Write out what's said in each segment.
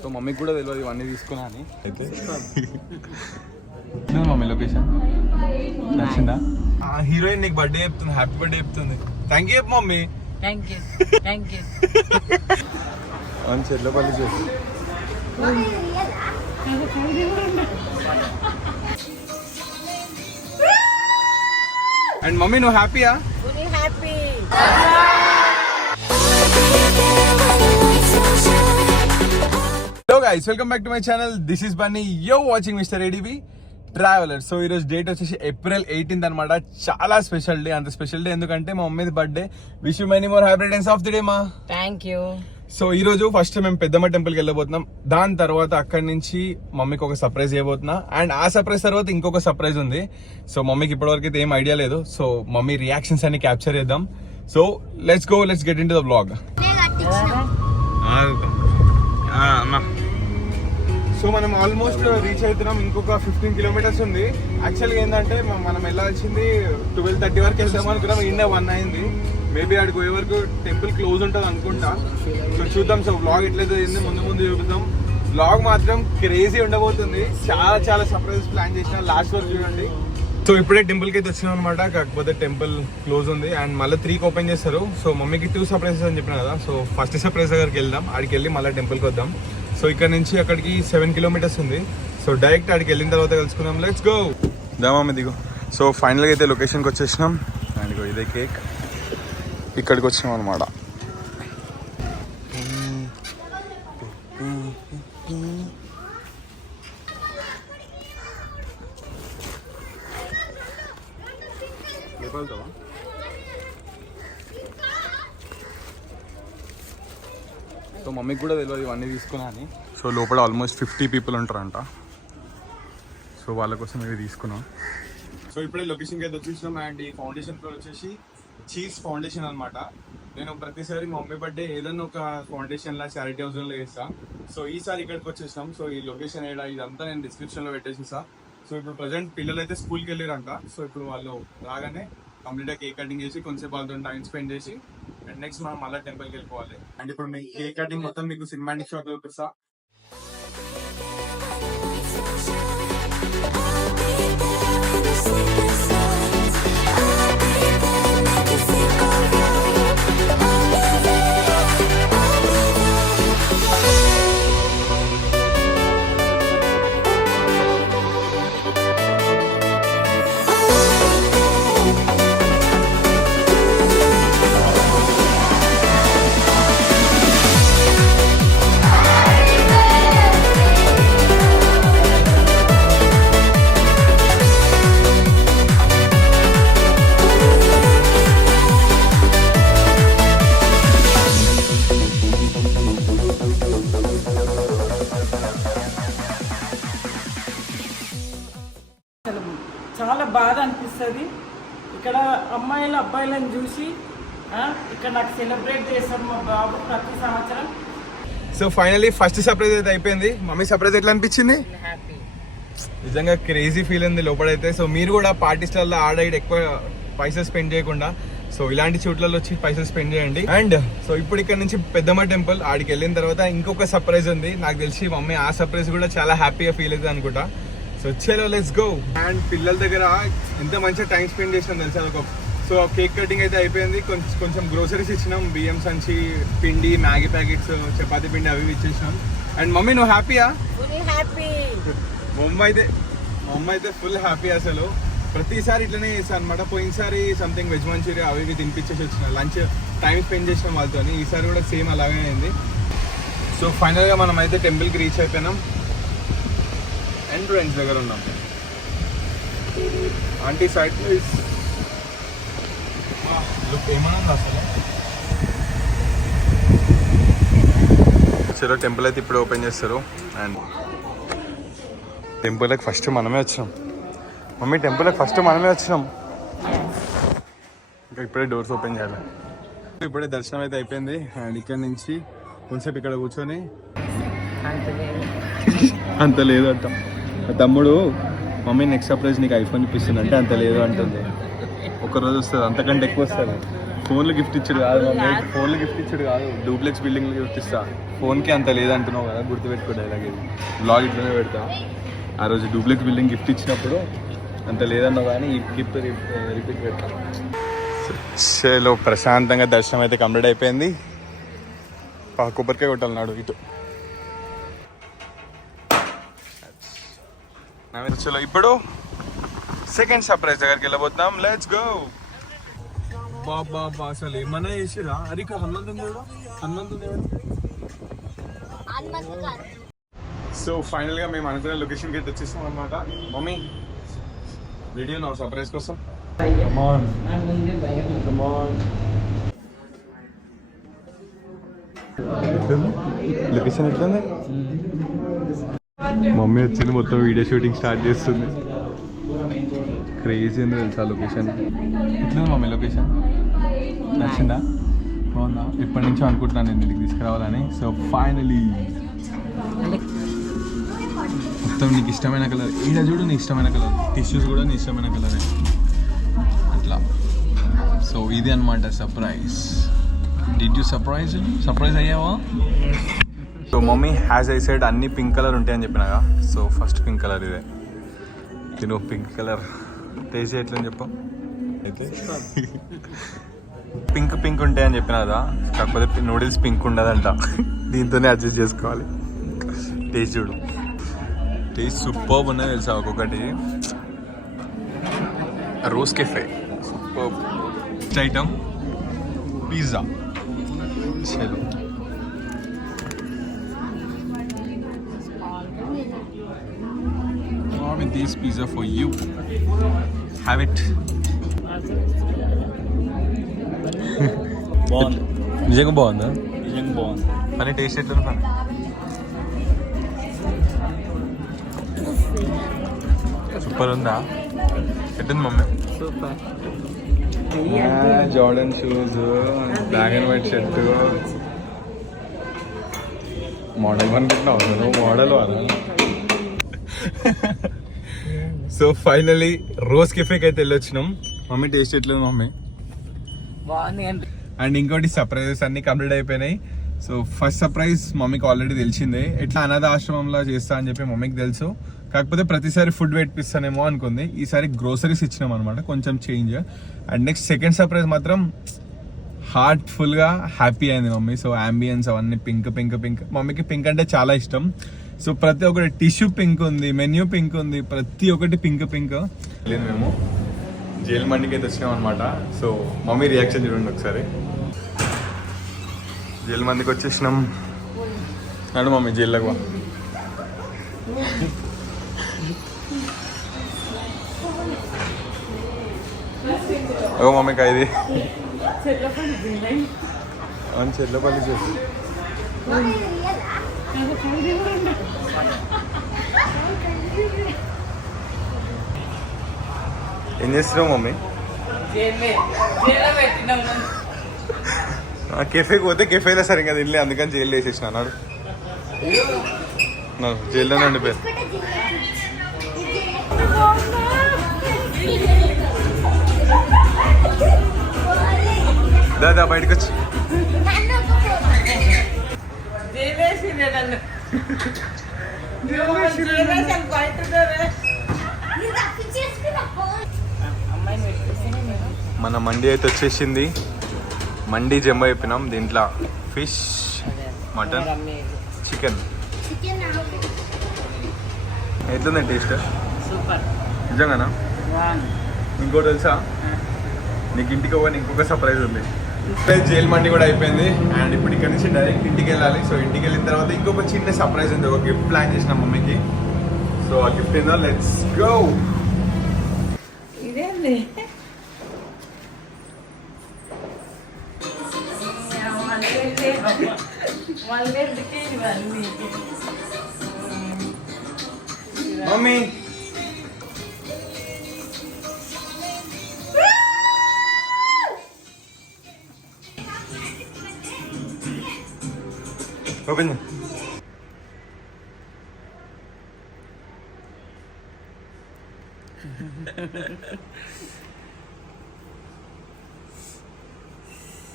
So మమ్మీకి కూడా తెలియదు ఇవన్నీ తీసుకున్నా అని. అయితే మమ్మీ లొకేషన్ నచ్చిందా? హీరోయిన్ నీకు బర్త్డే చెప్తుంది, హ్యాపీ బర్త్డే చెప్తుంది. Thank you mummy. అని చెర్లపల్లి చేసి అండ్ మమ్మీ నువ్వు హ్యాపీయా? Happy. Hello guys, welcome back to my channel. This is Bunny. You're watching mister ADB traveller. So ఈరోజు డేట్ వచ్చేసి April 18th అనమాట. చాలా స్పెషల్ డే. అంత స్పెషల్ డే ఎందుకంటే మా మమ్మీది birthday. Wish you many more happy returns of the day మా. Thank you. So ఈ రోజు ఫస్ట్ మేము పెద్దమ్మ టెంపుల్కి వెళ్ళబోతున్నాం. దాని తర్వాత అక్కడి నుంచి మమ్మీకి ఒక సర్ప్రైజ్ చేయబోతున్నా. అండ్ ఆ సర్ప్రైజ్ తర్వాత ఇంకొక సర్ప్రైజ్ ఉంది. సో మమ్మీకి ఇప్పటివరకు అయితే ఏం ఐడియా లేదు. సో మమ్మీ రియాక్షన్స్ అన్ని క్యాప్చర్ చేద్దాం. So let's go, let's get in to the blog. So మనం ఆల్మోస్ట్ రీచ్ అవుతున్నాం. ఇంకొక 15 kilometers ఉంది. యాక్చువల్గా ఏంటంటే మనం వెళ్ళాల్సింది 12:30 వరకు వెళ్దాం అనుకున్నాం. ఇండ 1 అయింది. మేబీ ఆడికి పోయే వరకు టెంపుల్ క్లోజ్ ఉంటుంది అనుకుంటా. సో చూద్దాం. సో వ్లాగ్ ఎట్లయితే ముందు చూపిద్దాం. వ్లాగ్ మాత్రం క్రేజీ ఉండబోతుంది. చాలా చాలా సర్ప్రైజ్ ప్లాన్ చేసిన. లాస్ట్ వరకు చూడండి. సో ఇప్పుడే టెంపుల్కి అయితే వచ్చినాం అనమాట. కాకపోతే టెంపుల్ క్లోజ్ ఉంది అండ్ మళ్ళీ 3కి ఓపెన్ చేస్తారు. సో మమ్మీకి 2 సర్ప్రైజెస్ అని చెప్పిన కదా. సో ఫస్ట్ సర్ప్రైజ్ దగ్గరికి వెళ్దాం. ఆడికి వెళ్ళి మళ్ళీ టెంపుల్కి వద్దాం. సో ఇక్కడ నుంచి అక్కడికి 7 kilometers ఉంది. సో డైరెక్ట్ ఆడికి వెళ్ళిన తర్వాత కలుసుకుందాం. Let's go. దామా దిగు. సో ఫైనల్గా అయితే లొకేషన్కి వచ్చేసినాం. అండ్ ఇదే కేక్. ఇక్కడికి వచ్చినాం అనమాట. సో మమ్మీకి కూడా తెలియదు ఇవన్నీ తీసుకున్నా అని. సో లోపల ఆల్మోస్ట్ 50 people ఉంటారంట. సో వాళ్ళ కోసం ఇవి తీసుకున్నాం. సో ఇప్పుడే లొకేషన్కి అయితే వచ్చేసినాం. అండ్ ఈ ఫౌండేషన్ పేరు వచ్చేసి చీజ్ ఫౌండేషన్ అనమాట. నేను ప్రతిసారి మా మమ్మీ బర్త్డే ఏదన్నా ఒక ఫౌండేషన్లా చారిటీ హౌస్లో వేస్తా. సో ఈసారి ఇక్కడికి వచ్చేసినాం. సో ఈ లొకేషన్ ఏడా ఇదంతా నేను డిస్క్రిప్షన్లో పెట్టేసిస్తా. సో ఇప్పుడు ప్రజెంట్ పిల్లలు అయితే స్కూల్కి వెళ్ళారంట. సో ఇప్పుడు వాళ్ళు రాగానే కంప్లీట్గా కేక్ కటింగ్ చేసి కొంచెం వాళ్ళతో టైం స్పెండ్ చేసి అండ్ నెక్స్ట్ మనం మళ్ళీ టెంపుల్కి వెళ్ళిపోవాలి. అండ్ ఇప్పుడు మీకు కేక్ కటింగ్ మొత్తం మీకు సినిమాటిక్ షాట్ చూపిస్తా. చాలా బాధ అనిపిస్తుంది. ఇక్కడ అమ్మాయిలు అబ్బాయిలను చూసి ఇక్కడ నాకు సెలబ్రేట్ చేస్తాడు మా బాబు ప్రతి సంవత్సరం. సో ఫైనలీ ఫస్ట్ సర్ప్రైజ్ అయితే అయిపోయింది. మమ్మీ సర్ప్రైజ్ ఎట్లా అనిపించింది? నిజంగా క్రేజీ ఫీల్ ఉంది లోపలైతే. సో మీరు కూడా పార్టీస్లలో ఆడ ఎక్కువ పైసలు స్పెండ్ చేయకుండా సో ఇలాంటి చోట్లలో వచ్చి పైసలు స్పెండ్ చేయండి. అండ్ సో ఇప్పుడు ఇక్కడ నుంచి పెద్దమ్మ టెంపుల్ ఆడికి వెళ్ళిన తర్వాత ఇంకొక సర్ప్రైజ్ ఉంది. నాకు తెలిసి మమ్మీ ఆ సర్ప్రైజ్ కూడా చాలా హ్యాపీగా ఫీల్ అవుతుంది అనుకుంటా. సో చలో లెట్స్ గో. అండ్ పిల్లల దగ్గర ఎంత మంచిగా టైం స్పెండ్ చేసినాం తెలుసా. సో కేక్ కటింగ్ అయితే అయిపోయింది. కొంచెం గ్రోసరీస్ ఇచ్చినాం. బియ్యం సంచి, పిండి, మ్యాగీ ప్యాకెట్స్, చపాతీ పిండి అవి ఇచ్చేసినాం. అండ్ మమ్మీ నువ్వు హ్యాపీయా? మమ్మీ అయితే ఫుల్ హ్యాపీ. అసలు ప్రతిసారి ఇట్లనే చేస్తాను అనమాట. పోయినసారి సంథింగ్ వెజ్ మంచూరియా అవి ఇవి తినిపించేసి వచ్చిన లంచ్ టైం స్పెండ్ చేసినాం వాళ్ళతో. ఈసారి కూడా సేమ్ అలాగే అయింది. సో ఫైనల్గా మనం అయితే టెంపుల్కి రీచ్ అయిపోయినాం. ఎంట్రన్స్ దగ్గర ఉన్నాం. ఆంటీ సైడ్ లుక్ ఏమన్నా అసలు. చలో టెంపుల్ అయితే ఇప్పుడు ఓపెన్ చేస్తారు. అండ్ టెంపుల్కి ఫస్ట్ మనమే వచ్చినాం. మమ్మీ టెంపుల్కి ఫస్ట్ మనమే వచ్చినాం. ఇంకా ఇప్పుడే డోర్స్ ఓపెన్ చేయాలి. ఇప్పుడే దర్శనం అయితే అయిపోయింది. అండ్ ఇక్కడ నుంచి కొంచెంసేపు ఇక్కడ కూర్చొని అంత లేదు అంట తమ్ముడు. మమ్మీ నెక్స్ట్ సర్ప్రైజ్ నీకు ఐఫోన్ ఇప్పిస్తుంది అంటే అంత లేదు అంటుంది. ఒకరోజు వస్తుంది, అంతకంటే ఎక్కువ వస్తుంది. ఫోన్లు గిఫ్ట్ ఇచ్చాడు కాదు మమ్మీ, ఫోన్లు గిఫ్ట్ ఇచ్చాడు కాదు, డూప్లెక్స్ బిల్డింగ్ గిఫ్ట్ ఇస్తా. ఫోన్కి అంత లేదంటున్నావు కదా, గుర్తుపెట్టుకో డైలాగ్ ఇది. బ్లాగ్ ఇట్లనే పెడతా. ఆ రోజు డూప్లెక్స్ బిల్డింగ్ గిఫ్ట్ ఇచ్చినప్పుడు అంత లేదన్నావు కానీ ఈ గిఫ్ట్ రిపీట్ పెడతా. చలో ప్రశాంతంగా దర్శనం అయితే కంప్లీట్ అయిపోయింది. కొబ్బరికాయ కొట్టాలన్నాడు ఇటు. చలో ఇప్పుడు సెకండ్ సర్ప్రైజ్ దగ్గరికి వెళ్ళబోతున్నాం. Let's go. బాబా అసలు ఏమన్నా చేసిరా? అది ఇక్కడ హనుమంతుంది కూడా, హనుమంతుంది. సో ఫైనల్ గా మేము అనుకున్న లొకేషన్కి అయితే వచ్చేసాం అనమాట. మమ్మీ వీడియో నా సర్ప్రైజ్ కోసం. లొకేషన్ ఎట్లుంది? మమ్మీ వచ్చింది, మొత్తం వీడియో షూటింగ్ స్టార్ట్ చేస్తుంది. క్రేజీ ఉంది తెలుసా లొకేషన్. ఎట్లుంది మమ్మీ లొకేషన్? నచ్చిందా? బాగుందా? ఎప్పటి నుంచో అనుకుంటున్నాను నేను ఇంటికి తీసుకురావాలని. సో ఫైనలీ మొత్తం నీకు ఇష్టమైన కలర్. ఈడ చూడు నీ ఇష్టమైన కలర్, టిష్యూస్ కూడా నీ ఇష్టమైన కలరే అట్లా. సో ఇది అనమాట సర్ప్రైజ్. డిడ్ యూ సర్ప్రైజ్ అయ్యావా? So mummy has I side అన్ని పింక్ కలర్ ఉంటాయని చెప్పినాగా. సో ఫస్ట్ పింక్ కలర్ ఇదే. తిను పింక్ కలర్ టేస్ట్ చేయట్లని చెప్పు. అయితే పింక్ ఉంటాయని చెప్పిన కదా, కాకపోతే నూడిల్స్ పింక్ ఉండదంట. దీంతోనే అడ్జస్ట్ చేసుకోవాలి. టేస్ట్ చూడు, టేస్ట్ సూపర్బ్ ఉన్నది తెలుసా. ఒక్కొక్కటి rose cafe superb. Next item pizza. చలో with this pizza for you. Have it. బాగుంది, నిజంగా బాగుందా? నిజంగా బాగుంది. కానీ టేస్ట్ ఎట్లా పని? సూపర్ ఉందా? ఎట్టుంది mummy? Super. Jordan shoes, black and white shirt. Model అనుకుంటున్నావు నువ్వు? మోడల్ వారా? సో ఫైనలీ రోజ్ కెఫేకి అయితే వెళ్ళొచ్చినాం. మమ్మీ టేస్ట్ ఎట్లేదు మమ్మీ? బాగుంది. అండ్ ఇంకోటి సర్ప్రైజెస్ అన్ని కంప్లీట్ అయిపోయినాయి. సో ఫస్ట్ సర్ప్రైజ్ మమ్మీకి ఆల్రెడీ తెలిసిందే, ఎట్లా అనాథ ఆశ్రమంలో చేస్తా అని చెప్పి మమ్మీకి తెలుసు. కాకపోతే ప్రతిసారి ఫుడ్ పెట్టిస్తానేమో అనుకుంది. ఈసారి గ్రోసరీస్ ఇచ్చినాం అనమాట, కొంచెం change. And next second surprise మాత్రం హార్ట్ఫుల్గా హ్యాపీ అయింది మమ్మీ. సో అంబియన్స్ అవన్నీ పింక్. మమ్మీకి పింక్ అంటే చాలా ఇష్టం. సో ప్రతి ఒక్కటి టిష్యూ పింక్ ఉంది, మెన్యూ పింక్ ఉంది, ప్రతి ఒక్కటి పింక్. మేము జైలు మండికి అయితే వచ్చినాం అనమాట. సో మమ్మీ రియాక్షన్ చూడండి ఒకసారి. జైలు మందికి వచ్చేసినాం. అడు మమ్మీ జైల్లోకి వా. ఓ మమ్మీకి ఇది అవును చెట్లపల్లి చేసి. ఏం చేస్తున్నావు మమ్మీ? కెఫేకి పోతే కెఫేలో సరిగ్గా తినలే, అందుకని జైల్లో వేసేసిన అన్నాడు. జైల్లోనే ఉండిపోయారు. దాదా బయటకు వచ్చి మన మండి అయితే వచ్చేసింది. మండి జంబో చెప్పినాం. దీంట్లో ఫిష్, మటన్, చికెన్. ఎట్లుంది టేస్ట్? సూపర్. నిజంగానా? ఇంకోటి తెలుసా నీకు? ఇంటికి పోయి ఇంకొక సర్ప్రైజ్ ఉంది. జైలు మండి కూడా అయిపోయింది. అండ్ ఇప్పుడు ఇక్కడ నుంచి డైరెక్ట్ ఇంటికి వెళ్ళాలి. సో ఇంటికి వెళ్ళిన తర్వాత ఇంకొక చిన్న సర్ప్రైజ్ ఉంది. ఒక గిఫ్ట్ ప్లాన్ చేసిన మమ్మీకి. సో ఆ గిఫ్ట్ ఏందో లెట్స్ గో. ఇదేంది? Mummy open.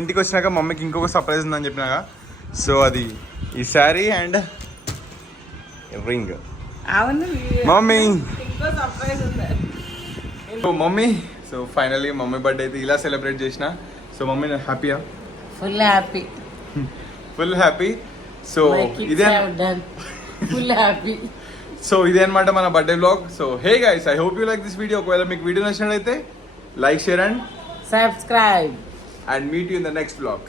ఇంటికి వచ్చినాక మమ్మీకి ఇంకొక సర్ప్రైజ్ ఉందని చెప్పినాక, సో అది ఈ శారీ అండ్ రింగ్. అవును మమ్మీ ఇంకో సర్ప్రైజ్ ఉంది. So mummy, so finally mummy birthday అయితే ఇలా సెలబ్రేట్ చేసిన. సో మమ్మీ హ్యాపీయా? Full happy. Full happy. So ఇదే ఫుల్ హ్యాపీ. సో ఇదే అనమాట మన birthday blog. So hey guys, I hope you like this video. ఒకవేళ మీకు వీడియో నచ్చినట్లయితే like, share and subscribe. meet you in the next vlog.